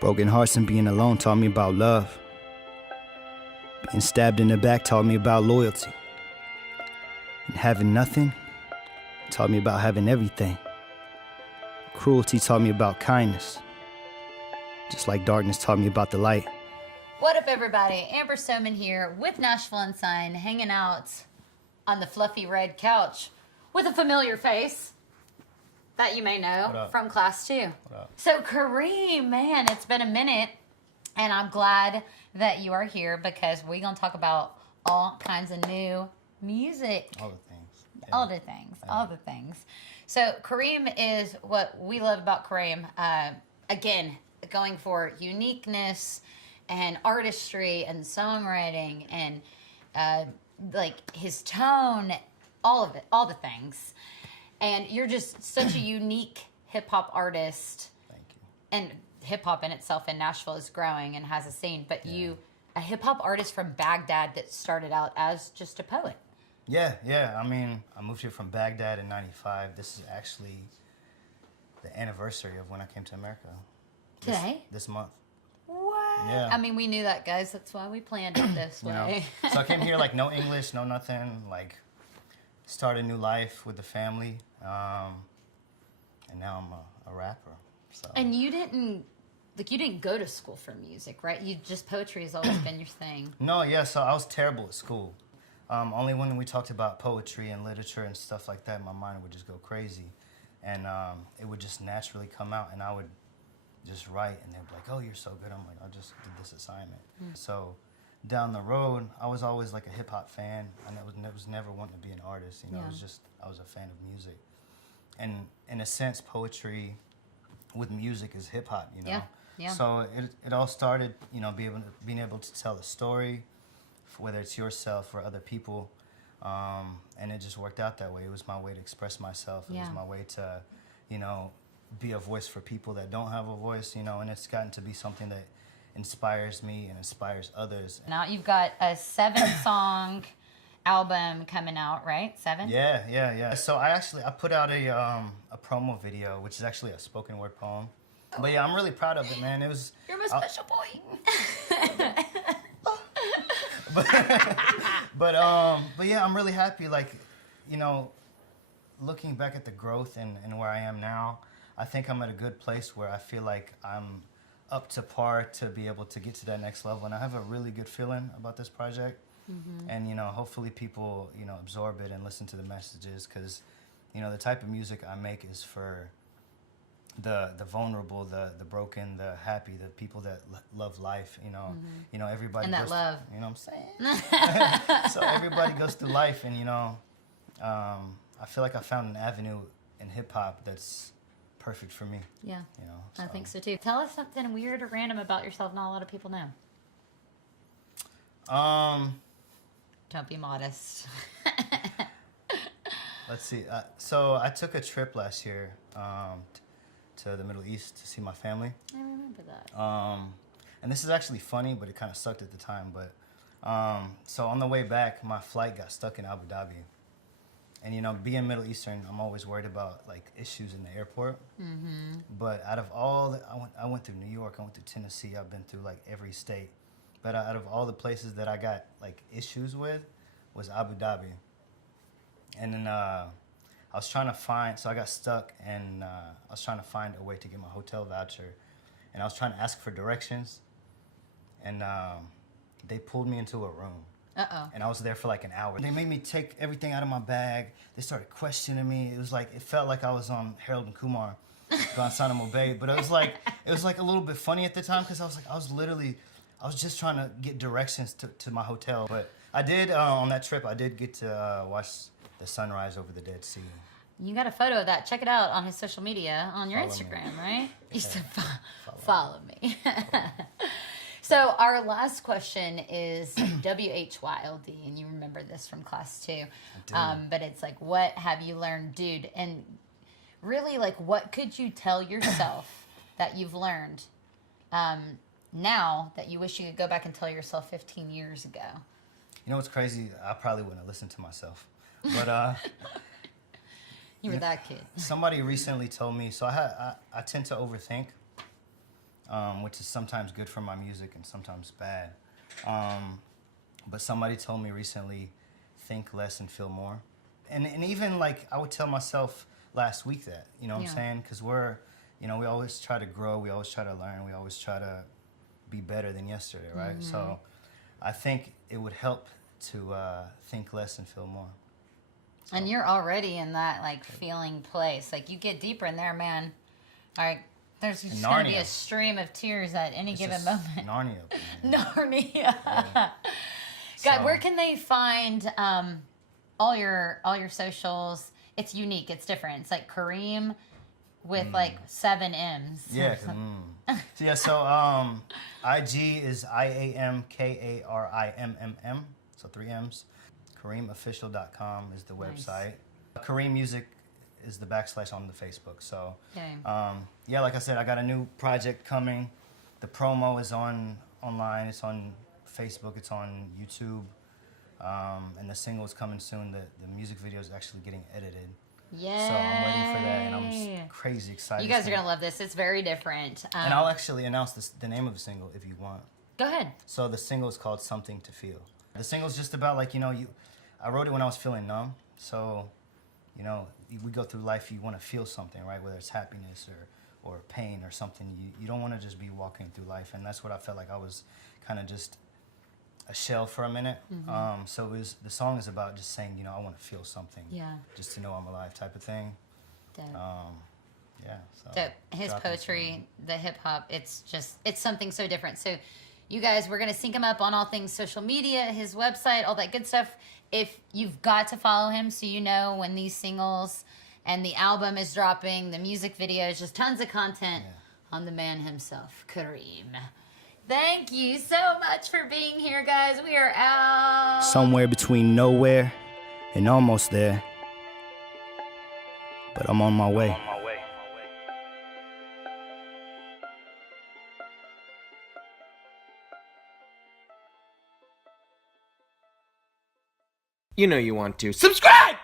Broken hearts and being alone taught me about love. Being stabbed in the back taught me about loyalty. And having nothing taught me about having everything. Cruelty taught me about kindness. Just like darkness taught me about the light. What up, everybody? Amber Stoneman here with Nashville Unsigned, hanging out on the fluffy red couch with a familiar face that you may know from class 2. So Karim, man, it's been a minute, and I'm glad that you are here because we're going to talk about all kinds of new music. All the things. Yeah. All the things. Yeah. All the things. So Karim is what we love about Karim. Again, going for uniqueness and artistry and songwriting and like his tone, all of it, all the things. And you're just such a unique hip-hop artist. Thank you. And hip-hop in itself in Nashville is growing and has a scene. But you, a hip-hop artist from Baghdad that started out as just a poet. Yeah. I mean, I moved here from Baghdad in '95. This is actually the anniversary of when I came to America. Today? This month. What? Yeah. I mean, we knew that, guys. That's why we planned it this way. So I came here like no English, no nothing, like start a new life with the family. And now I'm a rapper. So. And you didn't go to school for music, right? You just, poetry has always been your thing. No, yeah, so I was terrible at school. Only when we talked about poetry and literature and stuff like that, my mind would just go crazy. And it would just naturally come out, and I would just write, and they'd be like, oh, you're so good. I'm like, I just did this assignment. So down the road, I was always like a hip-hop fan, and I was never wanting to be an artist. You know, I was a fan of music. And in a sense, poetry with music is hip-hop, you know? Yeah. So it all started, you know, being able to tell a story, whether it's yourself or other people, and it just worked out that way. It was my way to express myself. It was my way to, you know, be a voice for people that don't have a voice, you know, and it's gotten to be something that inspires me and inspires others. Now you've got a 7-song album coming out, right? 7? Yeah. So I put out a promo video, which is actually a spoken word poem. But yeah, I'm really proud of it, man. You're my special boy. but yeah, I'm really happy. Like, you know, looking back at the growth and where I am now, I think I'm at a good place where I feel like I'm up to par to be able to get to that next level. And I have a really good feeling about this project. And, you know, hopefully people, you know, absorb it and listen to the messages, because, you know, the type of music I make is for the vulnerable, the broken, the happy, the people that love life, you know. You know, everybody and that love. You know what I'm saying? So everybody goes through life, and, you know, I feel like I found an avenue in hip-hop that's perfect for me. Yeah, you know, I think so too. Tell us something weird or random about yourself not a lot of people know. Don't be modest. Let's see. So I took a trip last year to the Middle East to see my family. I remember that. And this is actually funny, but it kind of sucked at the time. But so on the way back, my flight got stuck in Abu Dhabi. And, you know, being Middle Eastern, I'm always worried about, like, issues in the airport. But out of all, I went through New York, I went through Tennessee, I've been through, like, every state. But out of all the places that I got, like, issues with was Abu Dhabi. And then I was trying to find, so I got stuck, and I was trying to find a way to get my hotel voucher. And I was trying to ask for directions. And they pulled me into a room. And I was there for like an hour. They made me take everything out of my bag. They started questioning me. It felt like I was on Harold and Kumar, Guantanamo Bay. But it was like a little bit funny at the time, because I was just trying to get directions to my hotel. But I did, on that trip, I did get to watch the sunrise over the Dead Sea. You got a photo of that. Check it out on his social media, on your Instagram, right? You said follow me. So our last question is WHYLD, and you remember this from class 2. But it's like, what have you learned, dude? And really, like, what could you tell yourself that you've learned now that you wish you could go back and tell yourself 15 years ago? You know what's crazy? I probably wouldn't have listened to myself. But you were that kid. Somebody recently told me, so I tend to overthink. which is sometimes good for my music and sometimes bad. But somebody told me recently, think less and feel more. And even like I would tell myself last week that, you know what I'm saying? Because we always try to grow, we always try to learn, we always try to be better than yesterday, right? Mm-hmm. So I think it would help to think less and feel more. So. And you're already in that like feeling place. Like you get deeper in there, man. All right. There's just going to be a stream of tears at any given moment. Narnia. Narnia. Yeah. God, where can they find all your socials? It's unique. It's different. It's like Karim with like 7 M's. Yeah. Yeah. So IG is IAMKARIMMM. So 3 M's. KarimOfficial.com is the website. Nice. Karim Music is the / on the Facebook. So, yeah, like I said, I got a new project coming. The promo is online. It's on Facebook. It's on YouTube. And the single is coming soon. The music video is actually getting edited. Yeah. So I'm waiting for that, and I'm crazy excited. You guys are going to love this. It's very different. And I'll actually announce the name of the single if you want. Go ahead. So the single is called Something to Feel. The single's just about, like, I wrote it when I was feeling numb. So, we go through life, you want to feel something, right? Whether it's happiness or pain or something. You don't want to just be walking through life. And that's what I felt like. I was kind of just a shell for a minute. Mm-hmm. So the song is about just saying, I want to feel something. Yeah. Just to know I'm alive type of thing. Dope. Yeah. So Dope. His poetry, the hip hop, it's something so different. So you guys, we're going to sync him up on all things social media, his website, all that good stuff. If you've got to follow him so you know when these singles and the album is dropping, the music videos, just tons of content on the man himself, Karim. Thank you so much for being here, guys. We are out. Somewhere between nowhere and almost there. But I'm on my way. You know you want to. Subscribe!